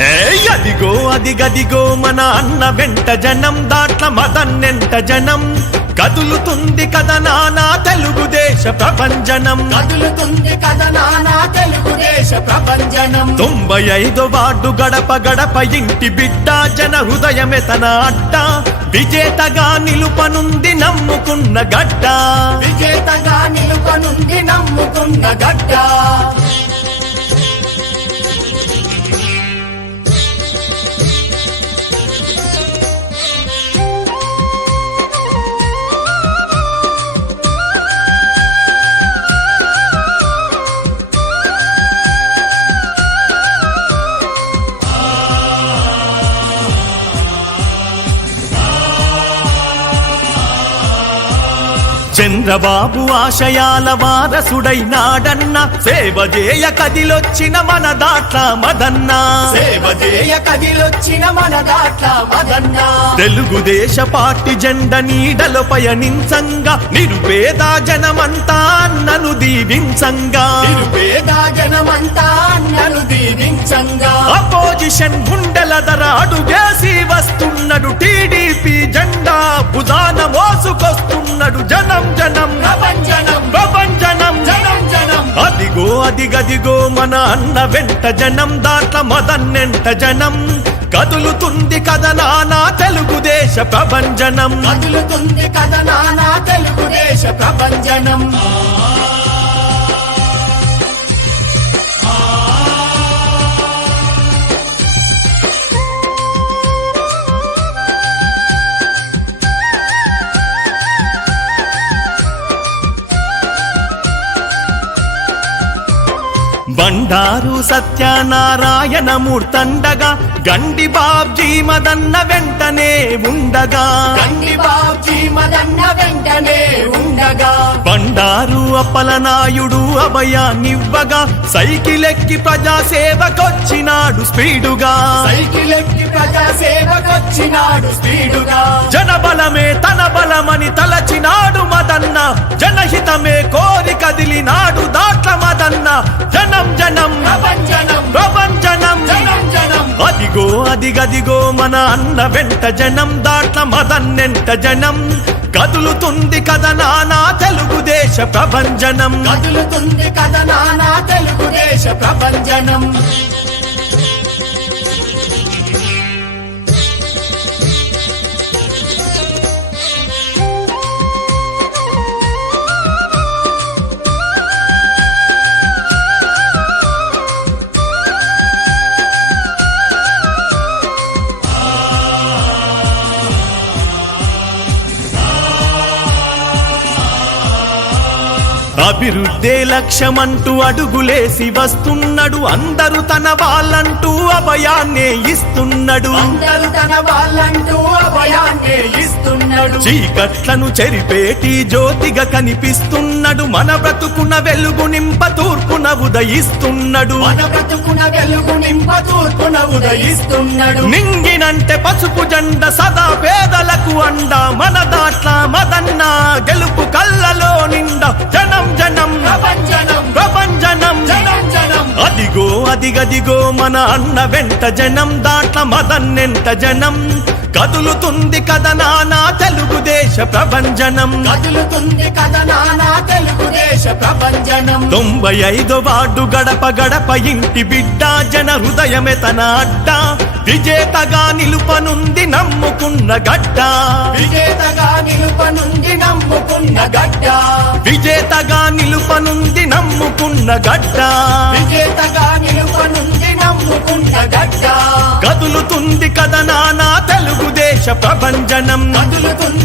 అదిగో అదిగదిగో మన అన్న వెంట జనం దాట్ల మదన్నెంట జనం కదులుతుంది కథనానా తెలుగుదేశ ప్రభంజనం కదులుతుంది కథనానా తెలుగుదేశ ప్రభంజనం 95 వార్డు గడప గడప ఇంటి బిడ్డ జన హృదయమే తన అడ్డ విజేతగా నిలుపనుంది నమ్ముకున్న గడ్డ విజేతగా నిలుపనుంది నమ్ముకున్న గడ్డ చంద్రబాబు ఆశయాల వారసుడైనాడన్న సేవ చేయ కదిలొచ్చిన మన దాట్ల మదన్న సేవ చేయ కదిలొచ్చిన మన దాట్ల మదన్న తెలుగుదేశ పార్టీ జెండ నీడలో పయనించంగా నిరుపేద జనమంతా అన్నను దీవించంగా నిరుపేద జనమంతా అన్నను దీవించంగా అపోజిషన్ గుండెల ధర అడుగేసి వస్తున్నాడు టీడీపీ జెండా భుజాన మోసుకొస్తున్నాడు జనం జనం ప్రభంజనం ప్రభంజనం జనం జనం అదిగో అదిగదిగో మన అన్న వెంట జనం దాట్ల మదన్నెంట జనం కదులుతుంది కథనానా తెలుగుదేశ ప్రభంజనం కదులుతుంది కథనానా తెలుగుదేశ ప్రభంజనం బండారు సత్యనారాయణ మూర్తండగా గండి బాబ్జీ మదన్న వెంటనే ఉండగా గండి బాబ్జీ మదన్న వెంటనే ఉండగా బండారు అప్పలనాయుడు అభయాన్నివ్వగా సైకిలెక్కి ప్రజాసేవకొచ్చినాడు స్పీడుగా సైకిలెక్కి ప్రజాసేవకొచ్చినాడు స్పీడుగా జనబలమే తన బలమని తలచినాడు మదన్న జనహితమే కోరి కదిలినాడు దాట్ల మదన్న జనం జనం ప్రభంజనం ప్రభంజనం జనం జనం అదిగో అదిగదిగో మన అన్న వెంట జనం దాట్ల మదన్నెంట జనం కదులుతుంది కథనానా తెలుగుదేశ ప్రభంజనం కదులుతుంది కథనానా తెలుగుదేశ ప్రభంజనం అభివృద్ధే లక్ష్యమంటూ అడుగులేసి వస్తున్నాడు అందరూ తన వాళ్ళంటూ అభయాన్నే ఇస్తున్నాడు అందరూ తన వాళ్ళంటూ అభయాన్నే ఇస్తున్నాడు చీకట్లను చెరిపేటి జ్యోతిగా కనిపిస్తున్నాడు మన బ్రతుకున వెలుగు నింప తూర్పున ఉదయిస్తున్నాడు మన బ్రతుకున వెలుగు నింప తూర్పున ఉదయిస్తున్నాడు నింగినంటే పసుపు జెండ సదా పేదలకు అండ మన దాట్ల మదన్న గెలుపు కళ్ళలో నిండా జనం జనం ప్రభంజనం ప్రభంజనం జనం జనం అదిగో అదిగదిగో మన అన్న వెంట జనం దాట్ల మదన్నెంట జనం కదులుతుంది కథనానా తెలుగుదేశ ప్రభంజనం కదులుతుంది కథనానా తెలుగుదేశ ప్రభంజనం 95 వార్డు గడప గడప ఇంటి బిడ్డ జన హృదయమే తన అడ్డ విజేతగా నిలుపనుంది నమ్ముకున్న గడ్డ విజేతగా నిలుపనుంది నమ్ముకున్న గడ్డ విజేతగా నిలుపనుంది నమ్ముకున్న గడ్డ విజేతగా నిలుపనుంది నమ్ముకున్న గడ్డ కదులుతుంది కథనానా తెలుగుదేశ ప్రభంజనం కదులుతుంది